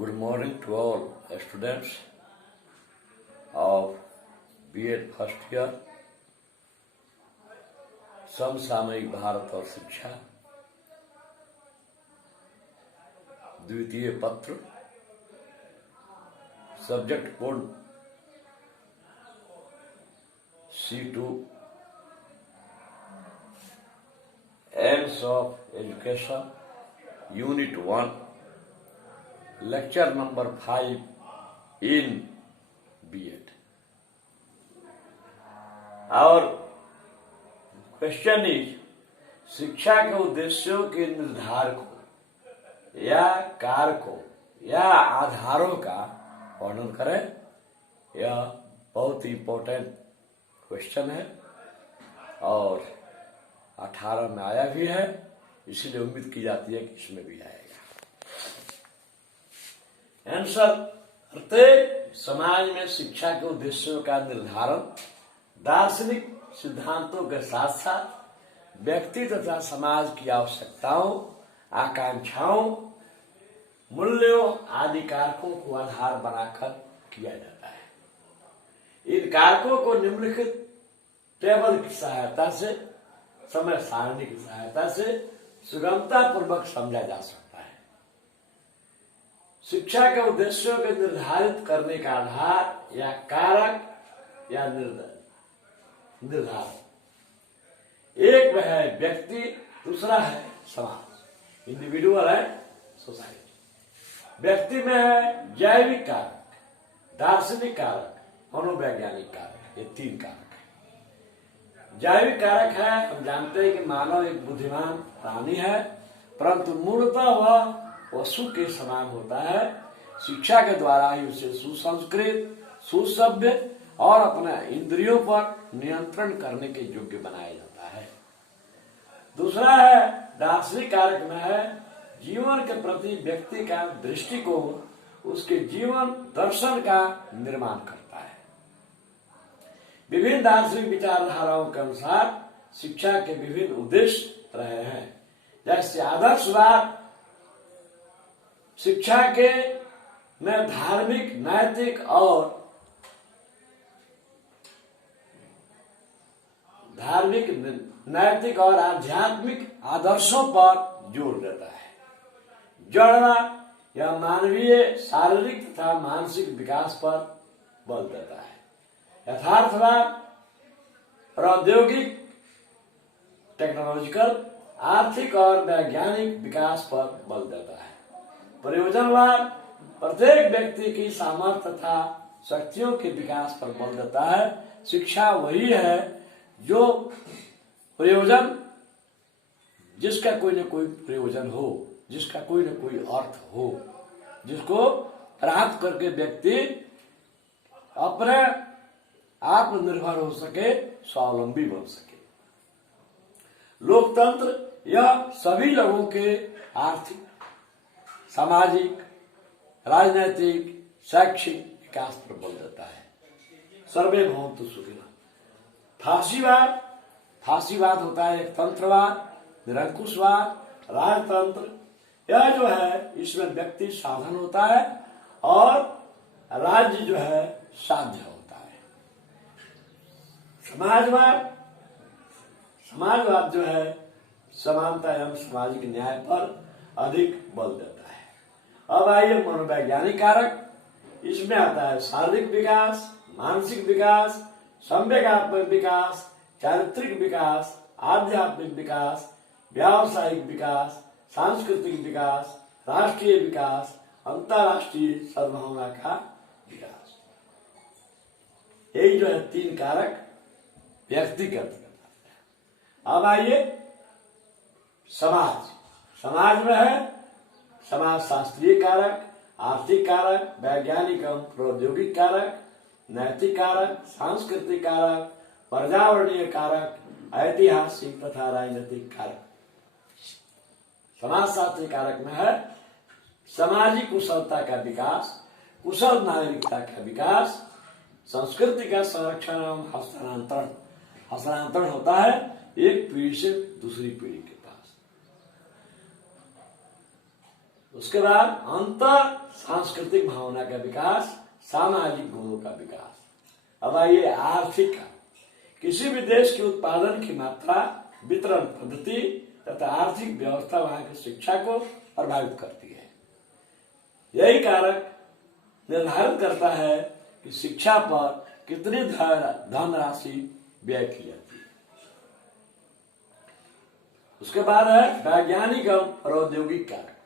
Good morning to all students of B.Ed first year समसामयिक भारत और शिक्षा द्वितीय पत्र subject code C2 AIIMS of education unit 1 lecture number 5 in B.Ed. और question is शिक्षा के उद्देश्यों के निर्धारकों या कारकों या आधारों का वर्णन करें। यह बहुत ही इंपॉर्टेंट क्वेश्चन है और 18 में आया भी है, इसीलिए उम्मीद की जाती है कि इसमें भी आएगा। आंसर: प्रत्येक समाज में शिक्षा के उद्देश्यों का निर्धारण दार्शनिक सिद्धांतों के साथ साथ व्यक्ति तथा समाज की आवश्यकताओं, आकांक्षाओं, मूल्यों आदि कारकों को आधार बनाकर किया जाता है। इन कारकों को निम्नलिखित टेबल की सहायता से, समय सारणी की सहायता से सुगमता पूर्वक समझा जा सकता है। शिक्षा के उद्देश्यों के निर्धारित करने का आधार या कारक या निर्धारक, एक में है व्यक्ति, दूसरा है समाज, इंडिविजुअल है सोसाइटी। व्यक्ति में है जैविक कारक, दार्शनिक कारक, मनोवैज्ञानिक कारक, ये 3 कारक है। जैविक कारक है, हम जानते हैं कि मानव एक बुद्धिमान प्राणी है, परंतु मूलतः वह पशु के समान होता है। शिक्षा के द्वारा ही उसे सुसंस्कृत, सुसभ्य और अपने इंद्रियों पर नियंत्रण करने के योग्य बनाया जाता है। दूसरा है दार्शनिक कारक में है जीवन के प्रति व्यक्ति का दृष्टिकोण, उसके जीवन दर्शन का निर्माण करता है। विभिन्न दार्शनिक विचारधाराओं के अनुसार शिक्षा के विभिन्न उद्देश्य रहे हैं, जैसे आदर्शवाद शिक्षा के में धार्मिक, नैतिक और आध्यात्मिक आदर्शों पर जोर देता है। जड़वाद या मानवीय शारीरिक तथा मानसिक विकास पर बल देता है। यथार्थवाद प्रौद्योगिक, टेक्नोलॉजिकल, आर्थिक और वैज्ञानिक विकास पर बल देता है। प्रयोजनवाद प्रत्येक व्यक्ति की सामर्थ्य तथा शक्तियों के विकास पर बल देता है। शिक्षा वही है जो प्रयोजन, जिसका कोई न कोई प्रयोजन हो, जिसका कोई न कोई अर्थ हो, जिसको प्राप्त करके व्यक्ति अपने आत्मनिर्भर हो सके, स्वावलंबी बन सके। लोकतंत्र यह सभी लोगों के आर्थिक, सामाजिक, राजनैतिक, शैक्षिक विकास पर बल देता है। सर्वे भवन्तु सुखिनः। फांसीवाद होता है एक तंत्रवाद, निरंकुशवाद, राजतंत्र। यह जो है इसमें व्यक्ति साधन होता है और राज्य जो है साध्य होता है। समाजवाद जो है समानता एवं सामाजिक न्याय पर अधिक बल देता है। अब आइए मनोवैज्ञानिक कारक, इसमें आता है शारीरिक विकास, मानसिक विकास, संवेगात्मक विकास, चारित्रिक विकास, आध्यात्मिक विकास, व्यावसायिक विकास, सांस्कृतिक विकास, राष्ट्रीय विकास, अंतर्राष्ट्रीय सद्भावना का विकास। यही जो है 3 कारक व्यक्तिगत। अब आइए समाज में है समाज शास्त्रीय कारक, आर्थिक कारक, वैज्ञानिक एवं प्रौद्योगिक कारक, नैतिक कारक, सांस्कृतिक कारक, पर्यावरणीय कारक, ऐतिहासिक तथा राजनीतिक कारक। समाजशास्त्री कारक में है सामाजिक कुशलता का विकास, कुशल नागरिकता का विकास, संस्कृति का संरक्षण एवं हस्तांतरण होता है एक पीढ़ी से दूसरी पीढ़ी के पास। उसके बाद अंतर सांस्कृतिक भावना का विकास, सामाजिक गुणों का विकास। अब आइए आर्थिक का। किसी भी देश के उत्पादन की मात्रा, वितरण पद्धति तथा आर्थिक व्यवस्था वहां की शिक्षा को प्रभावित करती है। यही कारक निर्धारित करता है कि शिक्षा पर कितनी धनराशि व्यय की जाती है। उसके बाद है वैज्ञानिक और औद्योगिक कारक।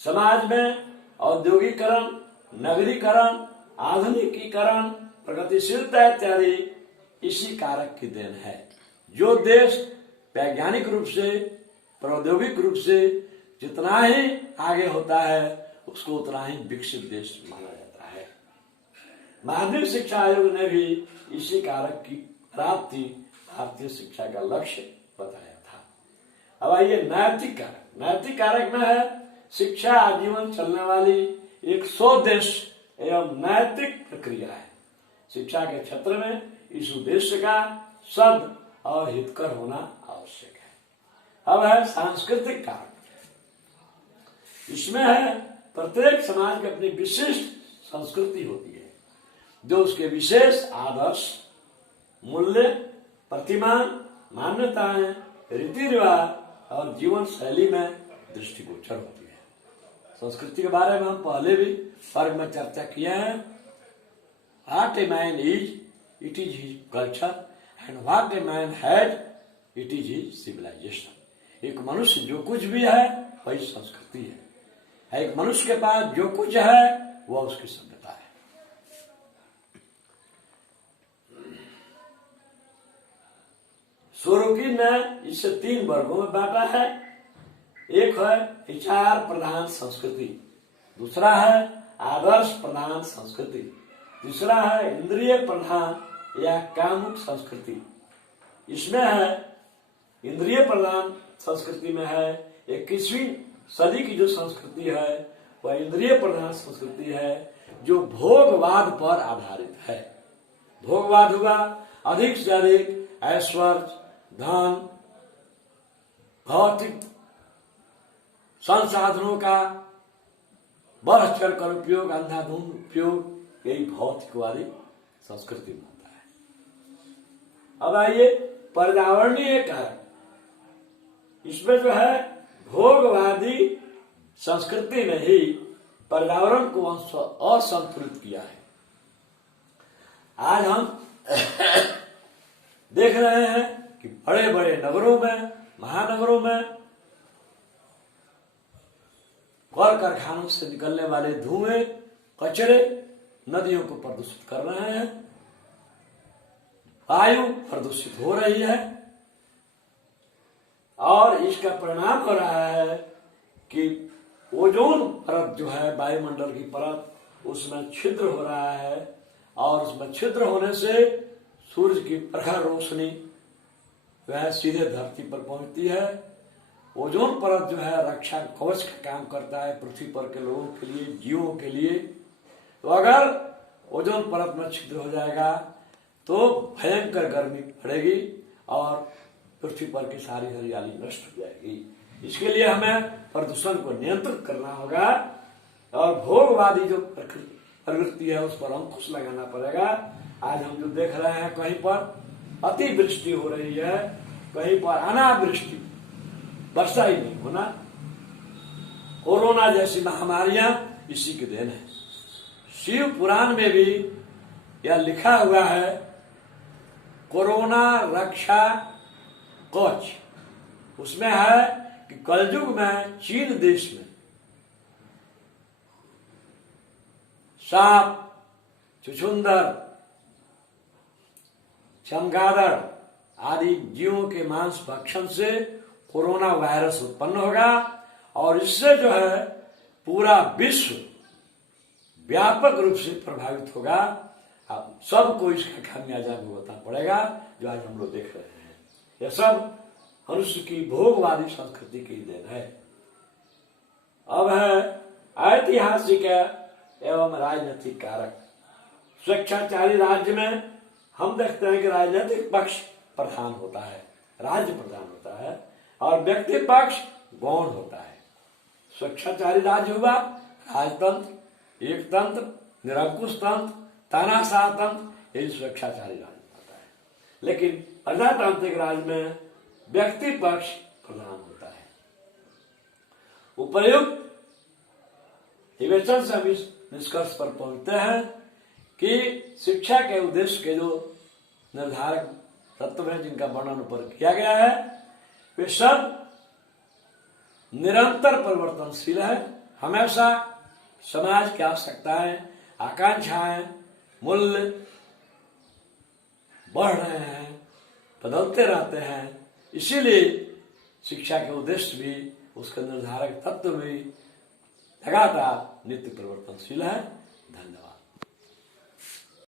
समाज में औद्योगिकरण, नगरीकरण, आधुनिकीकरण, प्रगतिशीलता इत्यादि इसी कारक की देन है। जो देश वैज्ञानिक रूप से, प्रौद्योगिक रूप से जितना ही आगे होता है, उसको उतना ही विकसित देश माना जाता है। माध्यमिक शिक्षा आयोग ने भी इसी कारक की प्राप्ति भारतीय शिक्षा का लक्ष्य बताया था। अब आइए नैतिक कारक। नैतिक कारक में है शिक्षा आजीवन चलने वाली एक स्वदेश एवं नैतिक प्रक्रिया है। शिक्षा के क्षेत्र में इस उद्देश्य का सद और हितकर होना आवश्यक है। अब है सांस्कृतिक कारक। इसमें है प्रत्येक समाज की अपनी विशिष्ट संस्कृति होती है, जो उसके विशेष आदर्श, मूल्य, प्रतिमान, मान्यताएं, रीति रिवाज और जीवन शैली में दृष्टिगोचर होती है। संस्कृति के बारे में हम पहले भी वर्ग में चर्चा किए हैं। What a man is, it is his culture, and what a man has, it is his civilisation. एक मनुष्य जो कुछ भी है वही संस्कृति है। एक मनुष्य के पास जो कुछ है वह उसकी सभ्यता है। सोरोकिन ने इसे 3 वर्गों में बांटा है। एक है विचार प्रधान संस्कृति, दूसरा है आदर्श प्रधान संस्कृति, तीसरा है इंद्रिय प्रधान या कामुक संस्कृति। इसमें है इंद्रिय प्रधान संस्कृति में है 21वीं सदी की जो संस्कृति है वह इंद्रिय प्रधान संस्कृति है, जो भोगवाद पर आधारित है। भोगवाद हुआ अधिक से अधिक ऐश्वर्य, धन, भौतिक संसाधनों का बढ़ चढ़कर उपयोग, अंधाधुंध उपयोग, यही भौतिकवादी संस्कृति में होता है। अब आइए पर्यावरणीय कारक। इसमें जो है भोगवादी संस्कृति ने ही पर्यावरण को असंतुलित किया है। आज हम देख रहे हैं कि बड़े बड़े नगरों में, महानगरों में कल कारखानों से निकलने वाले धुएं, कचरे नदियों को प्रदूषित कर रहे हैं, वायु प्रदूषित हो रही है और इसका परिणाम हो रहा है कि ओजोन परत जो है, वायुमंडल की परत, उसमें छिद्र हो रहा है और उसमें छिद्र होने से सूर्य की प्रखर रोशनी वह सीधे धरती पर पहुंचती है। ओजोन परत जो है रक्षा कवच का काम करता है पृथ्वी पर के लोगों के लिए, जीवों के लिए। तो अगर ओजोन परत में छिद्र हो जाएगा तो भयंकर गर्मी पड़ेगी और पृथ्वी पर की सारी हरियाली नष्ट हो जाएगी। इसके लिए हमें प्रदूषण को नियंत्रित करना होगा और भोगवादी जो प्रवृत्ति है उस पर अंकुश लगाना पड़ेगा। आज हम जो देख रहे हैं, कहीं पर अतिवृष्टि हो रही है, कहीं पर अनावृष्टि, वर्षा ही नहीं होना। कोरोना जैसी महामारियां इसी के देन है। शिव पुराण में भी यह लिखा हुआ है, कोरोना रक्षा कवच। उसमें है कि कलयुग में चीन देश में सांप, छुछुंदर, चमगादड़ आदि जीवों के मांस भक्षण से कोरोना वायरस उत्पन्न होगा और इससे जो है पूरा विश्व व्यापक रूप से प्रभावित होगा। अब सबको इसका खामियाजा भुगतना पड़ेगा, जो आज हम लोग देख रहे हैं। यह सब मनुष्य की भोगवादी संस्कृति की देन है। अब है ऐतिहासिक एवं राजनीतिक कारक। स्वेच्छाचारी राज्य में हम देखते हैं कि राजनीतिक पक्ष प्रधान होता है, राज्य प्रधान होता है और व्यक्ति पक्ष गौण होता है। स्वेच्छाचारी राज्य हुआ, राजतंत्र, एकतंत्र, निरंकुश तंत्र, तानाशाह तंत्र, यही स्वेच्छाचारी राज्य होता है। लेकिन प्रजातांत्रिक राज्य में व्यक्ति पक्ष प्रधान होता है। उपर्युक्त विवेचन से हम इस निष्कर्ष पर पहुंचते हैं कि शिक्षा के उद्देश्य के जो निर्धारक तत्व हैं जिनका वर्णन ऊपर किया गया है, वे सब निरंतर परिवर्तनशील है। हमेशा समाज की आवश्यकताएं, आकांक्षाएं, मूल्य बढ़ रहे हैं, बदलते रहते हैं। इसीलिए शिक्षा के उद्देश्य भी, उसका निर्धारक तत्व भी लगातार नित्य परिवर्तनशील है। धन्यवाद।